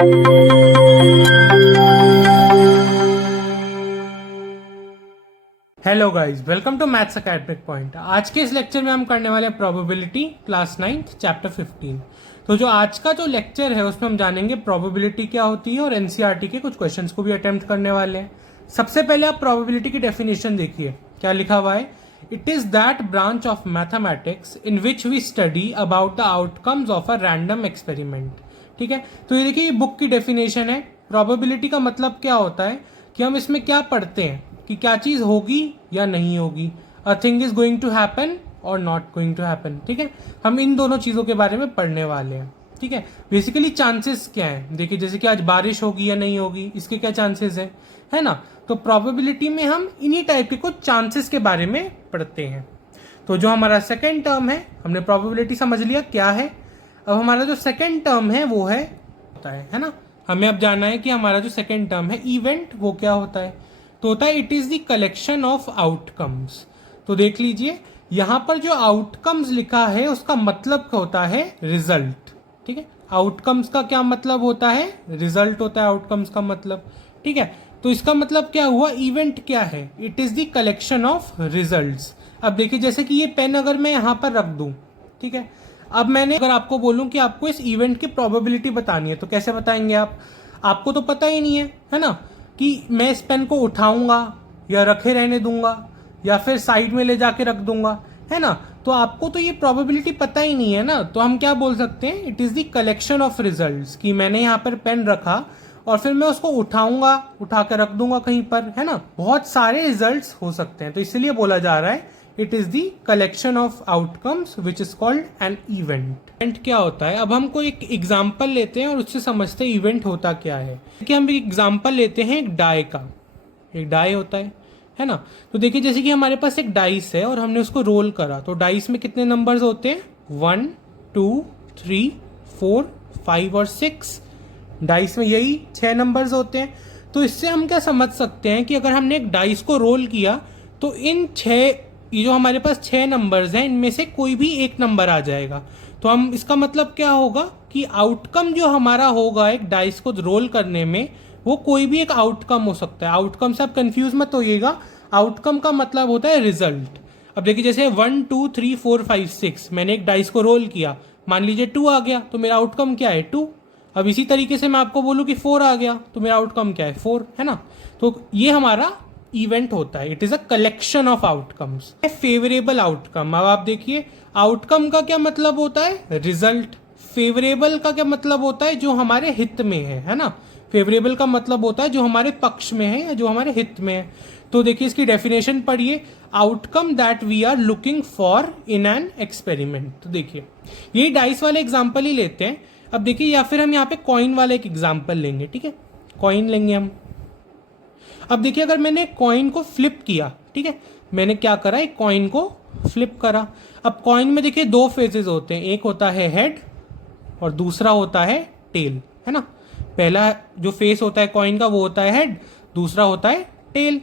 Hello guys, welcome to maths academic point. आज के इस लेक्चर में हम करने वाले हैं प्रोबेबिलिटी क्लास 9 चैप्टर 15। तो जो आज का जो लेक्चर है उसमें हम जानेंगे प्रोबेबिलिटी क्या होती है और एनसीईआरटी के कुछ क्वेश्चंस को भी अटेम्प्ट करने वाले हैं। सबसे पहले आप प्रोबेबिलिटी की डेफिनेशन देखिए, क्या लिखा हुआ है। It is that branch of mathematics in which we study about the outcomes of a random experiment. ठीक है, तो ये देखिए, ये बुक की डेफिनेशन है। प्रोबेबिलिटी का मतलब क्या होता है कि हम इसमें क्या पढ़ते हैं कि क्या चीज होगी या नहीं होगी, a thing is going to happen और नॉट गोइंग टू हैपन। ठीक है, हम इन दोनों चीजों के बारे में पढ़ने वाले हैं। ठीक है, बेसिकली चांसेस क्या है, देखिए जैसे कि आज बारिश होगी या नहीं होगी, इसके क्या चांसेस है ना। तो प्रोबेबिलिटी में हम इन्हीं टाइप के कुछ चांसेस के बारे में पढ़ते हैं। तो जो हमारा सेकेंड टर्म है, हमने प्रोबेबिलिटी समझ लिया क्या है। अब हमारा जो सेकेंड टर्म है वो होता है ना। हमें अब जानना है कि हमारा जो सेकेंड टर्म है इवेंट, वो क्या होता है। तो होता है it is the collection of outcomes. तो देख लीजिए, यहां पर जो आउटकम्स लिखा है उसका मतलब होता है रिजल्ट। ठीक है, आउटकम्स का क्या मतलब होता है, रिजल्ट होता है आउटकम्स का मतलब। ठीक है, तो इसका मतलब क्या हुआ, इवेंट क्या है, it is the collection of results. अब देखिए, जैसे कि ये पेन अगर मैं यहां पर रख दूं, ठीक है, अब मैंने अगर आपको बोलूं कि आपको इस इवेंट की प्रोबेबिलिटी बतानी है, तो कैसे बताएंगे आप। आपको तो पता ही नहीं है ना, कि मैं इस पेन को उठाऊंगा या रखे रहने दूंगा या फिर साइड में ले जाके रख दूंगा, है ना। तो आपको तो ये प्रोबेबिलिटी पता ही नहीं है ना। तो हम क्या बोल सकते हैं, it is the collection of results, कि मैंने यहाँ पर पेन रखा और फिर मैं उसको उठाऊंगा, उठा के रख दूंगा कहीं पर, है ना। बहुत सारे रिजल्ट्स हो सकते हैं, तो इसलिए बोला जा रहा है it is the collection of outcomes which is called an event. Event क्या होता है, अब हमको एक एग्जाम्पल लेते हैं और उससे समझते हैं इवेंट होता क्या है। कि हम एक एग्जाम्पल लेते हैं एक डाई का। एक डाई होता है ना। तो देखिए, जैसे कि हमारे पास एक डाइस है और हमने उसको रोल करा, तो डाइस में कितने नंबर्स होते हैं, 1 2 3 4 5 और 6। डाइस में यही 6 नंबर्स होते हैं। तो इससे हम क्या समझ सकते हैं कि अगर हमने एक डाइस को रोल किया तो इन 6, ये जो हमारे पास 6 नंबर्स हैं, इनमें से कोई भी एक नंबर आ जाएगा। तो हम, इसका मतलब क्या होगा कि आउटकम जो हमारा होगा एक डाइस को रोल करने में, वो कोई भी एक आउटकम हो सकता है। आउटकम से आप कंफ्यूज मत होइएगा, आउटकम का मतलब होता है रिजल्ट। अब देखिए, जैसे 1 2 3 4 5 6, मैंने एक डाइस को रोल किया, मान लीजिए 2 आ गया, तो मेरा आउटकम क्या है, 2। अब इसी तरीके से मैं आपको बोलूं कि 4 आ गया, तो मेरा आउटकम क्या है, 4, है ना। तो ये हमारा इवेंट होता है, it is a collection of outcomes. Favourable outcome, अब आप देखिए, आउटकम का क्या मतलब होता है, रिजल्ट। फेवरेबल का क्या मतलब होता है, जो हमारे हित में है ना। फेवरेबल का मतलब होता है जो हमारे पक्ष में है या जो हमारे हित में है। तो देखिए, इसकी डेफिनेशन पढ़िए, outcome that we are looking for in an experiment. तो देखिए, यही डाइस वाले एग्जाम्पल ही लेते हैं। अब देखिए, या फिर हम यहाँ पे कॉइन वाला एक एग्जाम्पल लेंगे। ठीक है, कॉइन लेंगे हम। अब देखिए, अगर मैंने कॉइन को फ्लिप किया, ठीक है, मैंने क्या करा, एक कॉइन को फ्लिप करा। अब कॉइन में देखिए 2 फेजेस होते हैं, एक होता है हेड और दूसरा होता है टेल, है ना। पहला जो फेस होता है कॉइन का वो होता है हेड, दूसरा होता है टेल।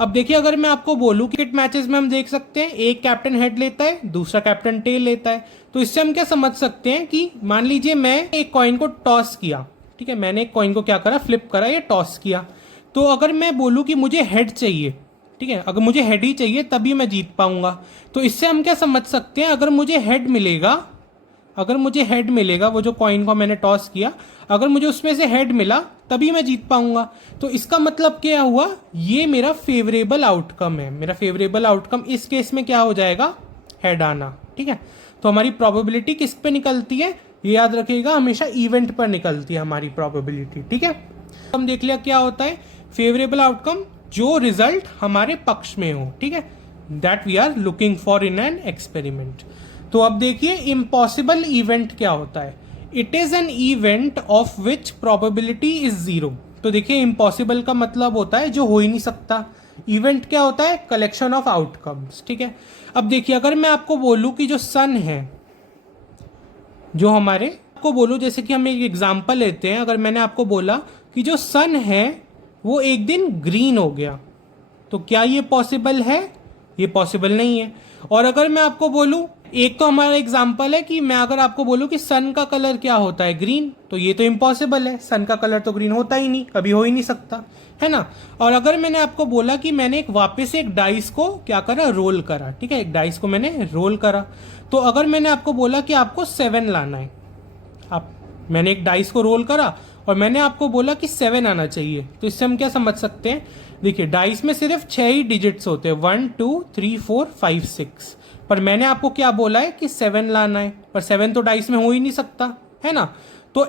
अब देखिए, अगर मैं आपको बोलूं, क्रिकेट मैचेस में हम देख सकते हैं एक कैप्टन हेड लेता है, दूसरा कैप्टन टेल लेता है। तो इससे हम क्या समझ सकते हैं कि मान लीजिए मैं एक कॉइन को टॉस किया, ठीक है, मैंने एक कॉइन को क्या करा, फ्लिप करा या टॉस किया। तो अगर मैं बोलूं कि मुझे हेड चाहिए, ठीक है, अगर मुझे हेड ही चाहिए तभी मैं जीत पाऊंगा। तो इससे हम क्या समझ सकते हैं, अगर मुझे हेड मिलेगा, अगर मुझे हेड मिलेगा, वो जो कॉइन को मैंने टॉस किया, अगर मुझे उसमें से हेड मिला तभी मैं जीत पाऊंगा। तो इसका मतलब क्या हुआ, ये मेरा फेवरेबल आउटकम है। मेरा फेवरेबल आउटकम इस केस में क्या हो जाएगा, हेड आना। ठीक है, तो हमारी प्रोबेबिलिटी किस पे निकलती है, ये याद रखिएगा, हमेशा इवेंट पर निकलती है हमारी प्रोबेबिलिटी। ठीक है, हम देख लिया क्या होता है फेवरेबल आउटकम, जो रिजल्ट हमारे पक्ष में हो। ठीक है, that we are looking for in an experiment. तो अब देखिए, इम्पॉसिबल इवेंट क्या होता है, it is an event of which probability is 0। तो देखिए, इम्पॉसिबल का मतलब होता है जो हो ही नहीं सकता। इवेंट क्या होता है, कलेक्शन ऑफ आउटकम्स। ठीक है, अब देखिए, अगर मैं आपको बोलूं कि जो सन है, जो हमारे, आपको बोलूं, जैसे कि हम एक एग्जांपल लेते हैं, अगर मैंने आपको बोला कि जो सन है वो एक दिन ग्रीन हो गया, तो क्या ये पॉसिबल है ये पॉसिबल नहीं है। और अगर मैं आपको बोलूं, एक तो हमारा एग्जांपल है कि मैं अगर आपको बोलूं कि सन का कलर क्या होता है, ग्रीन, तो ये तो इम्पॉसिबल है, सन का कलर तो ग्रीन होता ही नहीं, कभी हो ही नहीं सकता, है ना। और अगर मैंने आपको बोला कि मैंने एक वापस एक डाइस को क्या करा, रोल करा, ठीक है, एक डाइस को मैंने रोल करा, तो अगर मैंने आपको बोला कि आपको 7 लाना है, आप मैंने एक डाइस को रोल करा और मैंने आपको बोला कि 7 आना चाहिए, तो इससे हम क्या समझ सकते हैं, देखिए डाइस में सिर्फ 6 ही डिजिट्स होते हैं, 1 2 3 4 5 6, पर मैंने आपको क्या बोला है कि 7 लाना है, पर 7 तो डाइस में हो ही नहीं सकता, है ना। तो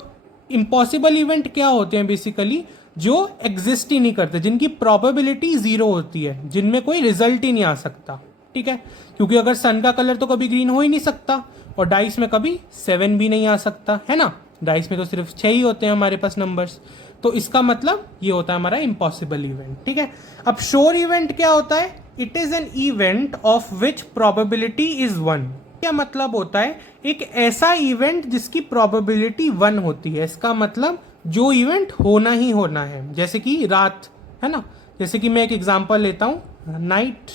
इम्पॉसिबल इवेंट क्या होते हैं बेसिकली, जो एग्जिस्ट ही नहीं करते, जिनकी प्रोबेबिलिटी 0 होती है, जिनमें कोई रिजल्ट ही नहीं आ सकता, ठीक है। क्योंकि अगर सन का कलर तो कभी ग्रीन हो ही नहीं सकता और डाइस में कभी 7 भी नहीं आ सकता, है ना। डाइस में तो सिर्फ 6 ही होते हैं हमारे पास नंबर्स, तो इसका मतलब ये होता है हमारा इम्पॉसिबल इवेंट, ठीक है। अब श्योर इवेंट क्या होता है, it is an event of which probability is 1। क्या मतलब होता है, एक ऐसा इवेंट जिसकी प्रोबेबिलिटी 1 होती है, इसका मतलब जो इवेंट होना ही होना है, जैसे कि रात, है ना। जैसे कि मैं एक एग्जांपल लेता हूं, नाइट,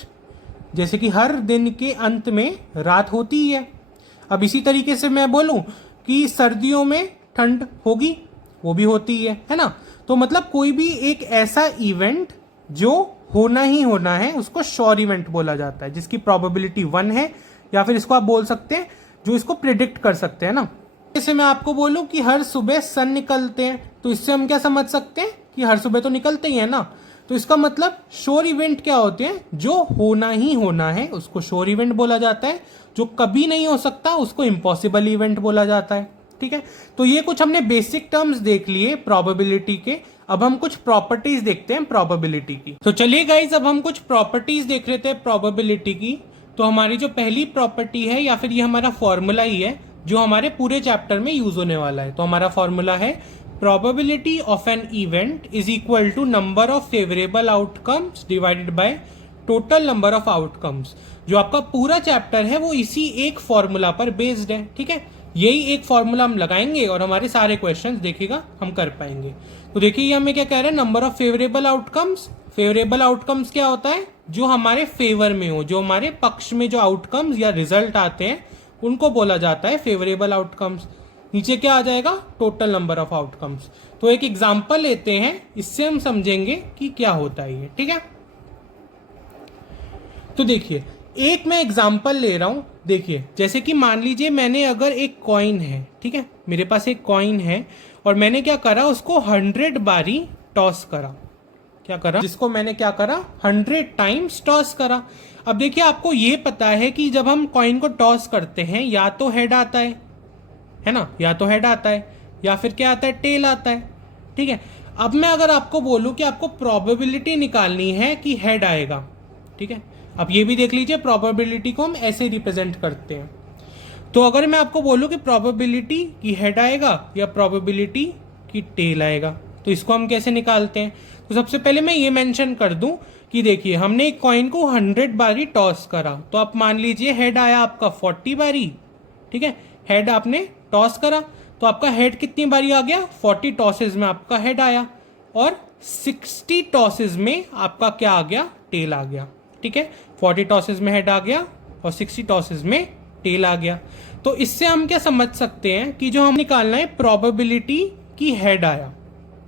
जैसे कि हर दिन के अंत में रात होती ही है। अब इसी तरीके से मैं बोलूं कि सर्दियों में ठंड होगी, वो भी होती है ना। तो मतलब कोई भी एक ऐसा इवेंट जो होना ही होना है, उसको श्योर इवेंट बोला जाता है, जिसकी प्रोबेबिलिटी 1 है, या फिर इसको आप बोल सकते हैं जो इसको प्रिडिक्ट कर सकते हैं ना। जैसे मैं आपको बोलूं कि हर सुबह सन निकलते हैं, तो इससे हम क्या समझ सकते हैं कि हर सुबह तो निकलते ही है ना। तो इसका मतलब श्योर इवेंट क्या होते हैं, जो होना ही होना है उसको श्योर इवेंट बोला जाता है, जो कभी नहीं हो सकता उसको इम्पॉसिबल इवेंट बोला जाता है, ठीक है। तो ये कुछ हमने बेसिक टर्म्स देख लिए प्रोबेबिलिटी के। अब हम कुछ प्रॉपर्टीज देखते हैं प्रोबेबिलिटी की। तो चलिए गाइज, अब हम कुछ प्रॉपर्टीज देख रहे थे प्रोबेबिलिटी की। तो हमारी जो पहली प्रॉपर्टी है, या फिर ये हमारा फॉर्मूला ही है जो हमारे पूरे चैप्टर में यूज होने वाला है। तो हमारा फॉर्मूला है probability of an event is equal to number of favourable outcomes divided by total number of outcomes. जो आपका पूरा चैप्टर है वो इसी एक फॉर्मूला पर बेस्ड है, ठीक है। यही एक फॉर्मूला हम लगाएंगे और हमारे सारे क्वेश्चंस देखिएगा हम कर पाएंगे। तो देखिए ये हमें क्या कह रहा है, number of favourable outcomes. Favourable outcomes क्या होता है, जो हमारे फेवर में हो, जो हमारे पक्ष में जो आउटकम्स या रिजल्ट आते हैं उनको बोला जाता है फेवरेबल आउटकम्स। नीचे क्या आ जाएगा, टोटल नंबर ऑफ आउटकम्स। तो एक एग्जांपल लेते हैं, इससे हम समझेंगे कि क्या होता है ये, ठीक है। तो देखिए एक मैं एग्जांपल ले रहा हूं, देखिए जैसे कि मान लीजिए मैंने अगर एक कॉइन है, ठीक है, मेरे पास एक कॉइन है और मैंने क्या करा, उसको 100 बारी टॉस करा। क्या करा, जिसको मैंने क्या करा, 100 टाइम्स टॉस करा। अब देखिए आपको ये पता है कि जब हम कॉइन को टॉस करते हैं या तो हेड आता है ना, या तो हेड आता है, या फिर क्या आता है, टेल आता है, ठीक है। अब मैं अगर आपको बोलूं कि आपको प्रोबेबिलिटी निकालनी है कि हेड आएगा, ठीक है। अब ये भी देख लीजिए, प्रोबेबिलिटी को हम ऐसे रिप्रेजेंट करते हैं। तो अगर मैं आपको बोलूं कि प्रोबेबिलिटी की हेड आएगा या प्रोबेबिलिटी की टेल आएगा, तो इसको हम कैसे निकालते हैं। तो सबसे पहले मैं ये मेंशन कर दूं कि देखिए हमने एक कॉइन को 100 बारी टॉस करा, तो आप मान लीजिए हेड आया आपका 40 बारी, ठीक है। हेड आपने टॉस करा तो आपका हेड कितनी बारी आ गया, 40 टॉसेज में आपका हेड आया, और 60 टॉसेज में आपका क्या आ गया, टेल आ गया, ठीक है। 40 टॉसेज में हेड आ गया और 60 टॉसेज में टेल आ गया। तो इससे हम क्या समझ सकते हैं कि जो हम निकालना है प्रोबेबिलिटी की हेड आया।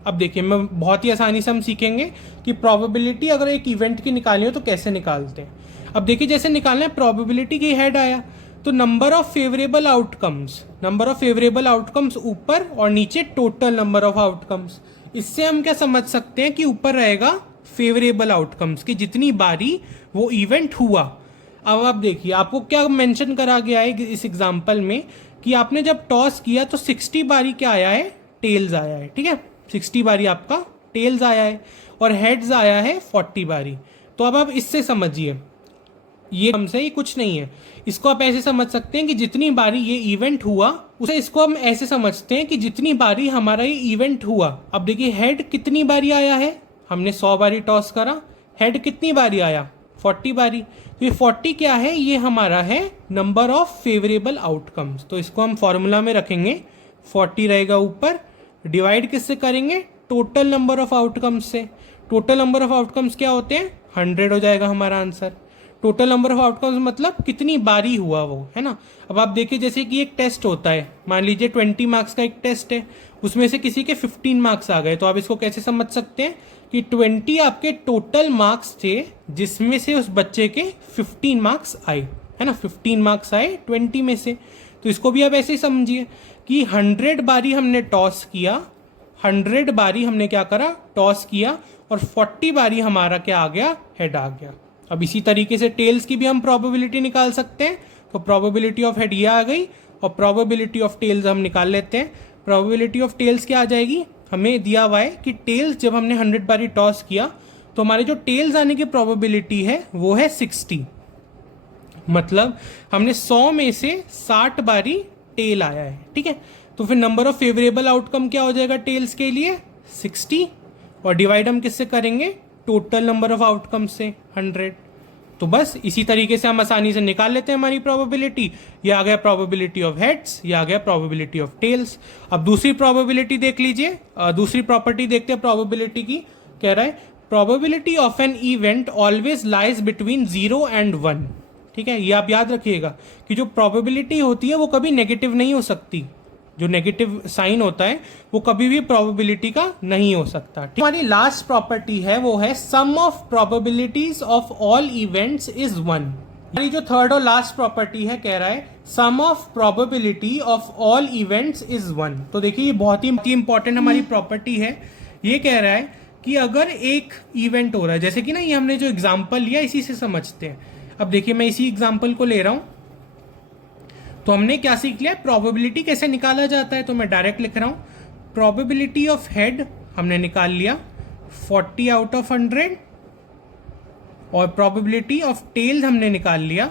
अब देखिए मैं बहुत ही आसानी से हम सीखेंगे कि प्रोबेबिलिटी अगर एक इवेंट की निकालनी हो तो कैसे निकालते हैं। अब देखिए जैसे निकालना है प्रोबेबिलिटी की हेड आया, तो number of favourable outcomes, number of favourable outcomes ऊपर और नीचे टोटल नंबर ऑफ आउटकम्स। इससे हम क्या समझ सकते हैं कि ऊपर रहेगा फेवरेबल आउटकम्स की जितनी बारी वो इवेंट हुआ। अब आप देखिए आपको क्या मेंशन करा गया है इस एग्जांपल में कि आपने जब टॉस किया तो 60 बारी क्या आया है, टेल्स आया है, ठीक है। 60 बारी आपका टेल्स आया है और हेड्स आया है 40 बारी। तो अब आप इससे समझिए, ये हमसे ही कुछ नहीं है, इसको आप ऐसे समझ सकते हैं कि जितनी बारी ये इवेंट हुआ उसे इसको हम ऐसे समझते हैं कि जितनी बारी हमारा ये इवेंट हुआ। अब देखिए हेड कितनी बारी आया है, हमने 100 बारी टॉस करा, हेड कितनी बारी आया, 40 बारी। तो ये 40 क्या है, ये हमारा है नंबर ऑफ फेवरेबल आउटकम्स। तो इसको हम फॉर्मूला में रखेंगे, 40 रहेगा ऊपर, डिवाइड किससे करेंगे, टोटल नंबर ऑफ आउटकम्स से। टोटल नंबर ऑफ आउटकम्स क्या होते हैं, 100 हो जाएगा हमारा answer. Total number of outcomes मतलब कितनी बारी हुआ वो, है ना। अब आप देखिए जैसे कि एक टेस्ट होता है, मान लीजिए 20 मार्क्स का एक टेस्ट है, उसमें से किसी के 15 मार्क्स आ गए, तो आप इसको कैसे समझ सकते हैं कि 20 आपके टोटल मार्क्स थे जिसमें से उस बच्चे के 15 मार्क्स आए, है ना। 15 मार्क्स आए 20 में से। तो इसको भी आप ऐसे ही समझिए कि 100 बारी हमने टॉस किया, 100 बारी हमने क्या करा, टॉस किया, और 40 बारी हमारा क्या आ गया, हेड आ गया। अब इसी तरीके से टेल्स की भी हम प्रोबेबिलिटी निकाल सकते हैं। तो प्रोबेबिलिटी ऑफ हेड ये आ गई, और प्रोबेबिलिटी ऑफ टेल्स हम निकाल लेते हैं। प्रोबेबिलिटी ऑफ टेल्स क्या आ जाएगी, हमें दिया हुआ है कि टेल्स जब हमने 100 बारी टॉस किया तो हमारे जो टेल्स आने की प्रोबेबिलिटी है वो है 60। मतलब हमने 100 में से 60 बारी टेल आया है, ठीक है। तो फिर नंबर ऑफ फेवरेबल आउटकम क्या हो जाएगा टेल्स के लिए, 60, और डिवाइड हम किससे करेंगे, टोटल नंबर ऑफ आउटकम से, 100। तो बस इसी तरीके से हम आसानी से निकाल लेते हैं हमारी प्रोबेबिलिटी। ये आ गया प्रोबेबिलिटी ऑफ हेड्स, ये आ गया प्रोबेबिलिटी ऑफ टेल्स। अब दूसरी प्रोबेबिलिटी देख लीजिए, दूसरी प्रॉपर्टी देखते हैं प्रोबेबिलिटी की। कह रहा है probability of an event always lies between 0 and 1। ठीक है, ये आप याद रखिएगा कि जो प्रोबेबिलिटी होती है वो कभी नेगेटिव नहीं हो सकती। जो नेगेटिव साइन होता है वो कभी भी प्रोबेबिलिटी का नहीं हो सकता। हमारी लास्ट प्रॉपर्टी है वो है sum of probabilities of all events is 1। हमारी जो थर्ड और लास्ट प्रॉपर्टी है कह रहा है sum of probability of all events is 1। तो देखिए ये बहुत ही इंपॉर्टेंट हमारी प्रॉपर्टी है। ये कह रहा है कि अगर एक इवेंट हो रहा है, जैसे कि ना ये हमने जो एग्जाम्पल लिया इसी से समझते हैं। अब देखिए मैं इसी एग्जाम्पल को ले रहा हूं, तो हमने क्या सीख लिया, प्रोबेबिलिटी कैसे निकाला जाता है। तो मैं डायरेक्ट लिख रहा हूं, प्रोबेबिलिटी ऑफ हेड हमने निकाल लिया 40 आउट ऑफ 100, और प्रोबेबिलिटी ऑफ टेल हमने निकाल लिया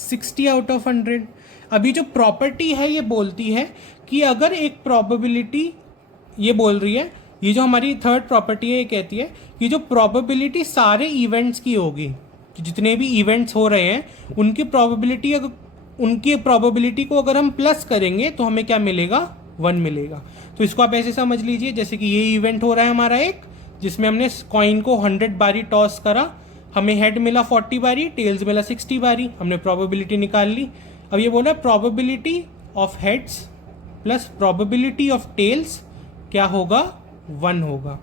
60 आउट ऑफ 100। अभी जो प्रॉपर्टी है ये बोलती है कि अगर एक प्रोबेबिलिटी, ये बोल रही है, ये जो हमारी थर्ड प्रॉपर्टी है ये कहती है कि जो प्रोबेबिलिटी सारे इवेंट्स की होगी, जितने भी इवेंट्स हो रहे हैं उनकी प्रोबेबिलिटी, अगर उनकी प्रोबेबिलिटी को अगर हम प्लस करेंगे तो हमें क्या मिलेगा, 1 मिलेगा। तो इसको आप ऐसे समझ लीजिए जैसे कि ये इवेंट हो रहा है हमारा एक, जिसमें हमने कॉइन को 100 बारी टॉस करा, हमें हेड मिला 40 बारी, टेल्स मिला 60 बारी, हमने प्रोबेबिलिटी निकाल ली। अब ये बोला probability of heads plus probability of tails क्या होगा, 1 होगा।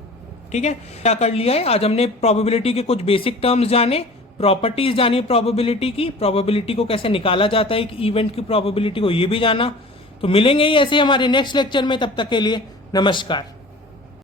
ठीक है, क्या कर लिया है, आज हमने प्रोबेबिलिटी के कुछ बेसिक टर्म्स जाने, प्रॉपर्टीज जानी प्रोबेबिलिटी की, प्रोबेबिलिटी को कैसे निकाला जाता है एक इवेंट की प्रोबेबिलिटी को, ये भी जाना। तो मिलेंगे ही ऐसे हमारे नेक्स्ट लेक्चर में, तब तक के लिए नमस्कार।